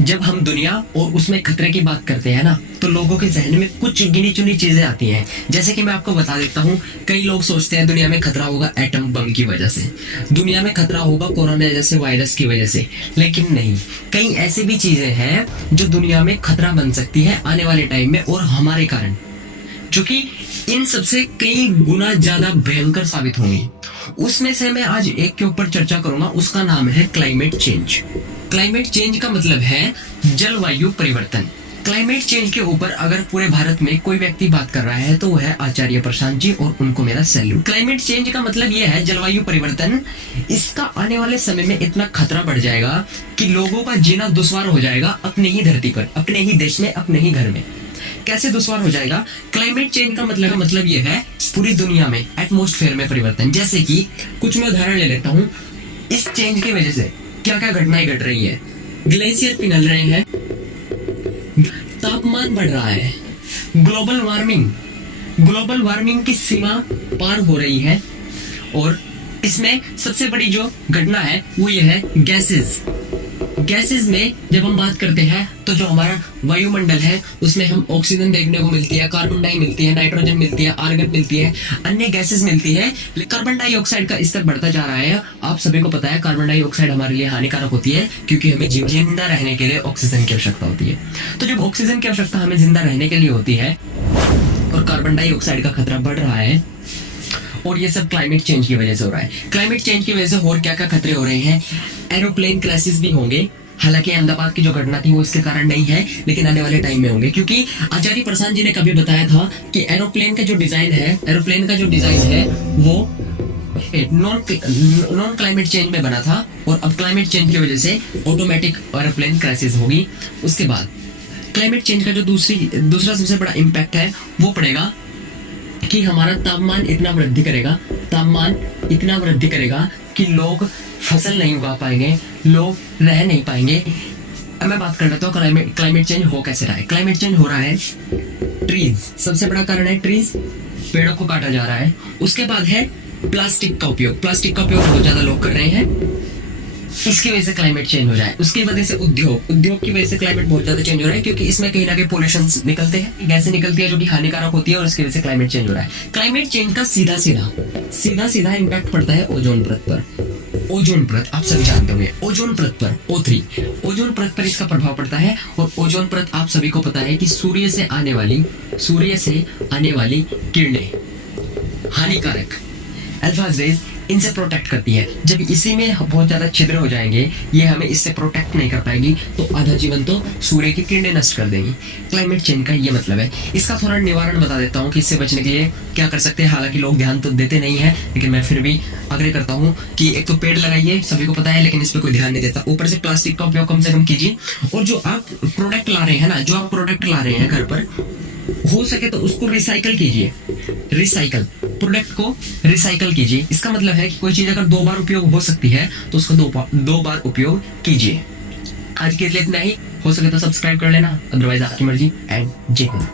जब हम दुनिया और उसमें खतरे की बात करते हैं ना, तो लोगों के जहन में कुछ गिनी चुनी चीजें आती हैं। जैसे कि मैं आपको बता देता हूँ, कई लोग सोचते हैं दुनिया में खतरा होगा एटम बम की वजह से, दुनिया में खतरा होगा कोरोना जैसे वायरस की वजह से, लेकिन नहीं, कई ऐसी भी चीजें हैं जो दुनिया में खतरा बन सकती है आने वाले टाइम में, और हमारे कारण, जो कि इन सबसे कई गुना ज्यादा भयंकर साबित होंगी। उसमें से मैं आज एक के ऊपर चर्चा करूंगा, उसका नाम है क्लाइमेट चेंज। क्लाइमेट चेंज का मतलब है जलवायु परिवर्तन। क्लाइमेट चेंज के ऊपर अगर पूरे भारत में कोई व्यक्ति बात कर रहा है तो वो है आचार्य प्रशांत जी, और उनको मेरा सैल्यूट। क्लाइमेट चेंज का मतलब ये है जलवायु परिवर्तन। इसका आने वाले समय में इतना खतरा बढ़ जाएगा कि लोगों का जीना दुश्वार हो जाएगा अपनी ही धरती पर, अपने ही देश में, अपने ही घर में। कैसे दुश्वार हो जाएगा? क्लाइमेट चेंज का मतलब ये है पूरी दुनिया में एटमॉस्फेयर में परिवर्तन। जैसे कि कुछ मैं उदाहरण ले लेता हूँ। इस चेंज की वजह से क्या क्या घटनाएं घट रही है। ग्लेशियर पिघल रहे हैं, तापमान बढ़ रहा है, ग्लोबल वार्मिंग की सीमा पार हो रही है, और इसमें सबसे बड़ी जो घटना है वो ये है गैसेस में जब हम बात करते हैं तो जो हमारा वायुमंडल है उसमें हम ऑक्सीजन देखने को मिलती है, कार्बन डाई मिलती है, नाइट्रोजन मिलती है, आर्गन मिलती है, अन्य गैसेस मिलती है। कार्बन डाइऑक्साइड का स्तर बढ़ता जा रहा है। आप सभी को पता है कार्बन डाइऑक्साइड हमारे लिए हानिकारक होती है, क्योंकि हमें जिंदा रहने के लिए ऑक्सीजन की आवश्यकता होती है। तो जब ऑक्सीजन की आवश्यकता हमें जिंदा रहने के लिए होती है और कार्बन डाइऑक्साइड का खतरा बढ़ रहा है, और ये सब क्लाइमेट चेंज की वजह से हो रहा है। क्लाइमेट चेंज की वजह से और क्या क्या खतरे हो रहे हैं? एरोप्लेन क्रैशेस भी होंगे। हालांकि अहमदाबाद की जो घटना थी वो इसके कारण नहीं है, लेकिन आने वाले टाइम में होंगे, क्योंकि आचार्य प्रशांत जी ने कभी बताया था कि एरोप्लेन का जो डिजाइन है वो नॉन क्लाइमेट चेंज में बना था, और अब क्लाइमेट चेंज की वजह से ऑटोमेटिक एरोप्लेन क्रैशेस होगी। उसके बाद क्लाइमेट चेंज का जो दूसरा सबसे बड़ा इम्पैक्ट है वो पड़ेगा कि हमारा तापमान इतना वृद्धि करेगा कि लोग फसल नहीं उगा पाएंगे, लोग रह नहीं पाएंगे। अब मैं बात कर लेता हूँ क्लाइमेट चेंज हो कैसे रहा है। क्लाइमेट चेंज हो रहा है ट्रीज, सबसे बड़ा कारण है ट्रीज, पेड़ों को काटा जा रहा है। उसके बाद है प्लास्टिक का उपयोग बहुत ज्यादा लोग कर रहे हैं, इसकी वजह से क्लाइमेट चेंज हो रहा है। उसकी वजह से उद्योग की वजह से क्लाइमेट बहुत ज्यादा चेंज हो रहा है, क्योंकि इसमें कहीं ना कहीं पोल्यूशन निकलते हैं, गैसें निकलती है जो कि हानिकारक होती है, और इसकी वजह से क्लाइमेट चेंज हो रहा है। क्लाइमेट चेंज का सीधा इम्पैक्ट पड़ता है ओजोन परत पर। ओजोन परत आप सभी जानते होंगे, ओजोन परत पर O3 ओजोन परत पर इसका प्रभाव पड़ता है। और ओजोन परत आप सभी को पता है कि सूर्य से आने वाली किरणें हानिकारक अल्फा रेज इनसे प्रोटेक्ट करती है। जब इसी में बहुत ज्यादा छिद्र हो जाएंगे, ये हमें इससे प्रोटेक्ट नहीं कर पाएगी, तो आधा जीवन तो सूर्य की किरणें नष्ट कर देंगी। क्लाइमेट चेंज का ये मतलब है। इसका थोड़ा निवारण बता देता हूँ कि इससे बचने के लिए क्या कर सकते हैं। हालांकि लोग ध्यान तो देते नहीं है, लेकिन मैं फिर भी आग्रह करता हूँ कि एक तो पेड़ लगाइए, सभी को पता है, लेकिन इस पर कोई ध्यान नहीं देता। ऊपर से प्लास्टिक का उपयोग कम से कम कीजिए, और जो आप प्रोडक्ट ला रहे हैं घर पर, हो सके तो उसको रिसाइकल कीजिए। प्रोडक्ट को रिसाइकल कीजिए। इसका मतलब है कि कोई चीज अगर 2 बार उपयोग हो सकती है तो उसका 2 बार उपयोग कीजिए। आज के लिए इतना ही। हो सके तो सब्सक्राइब कर लेना, अदरवाइज आपकी मर्जी। एंड जय हिंद।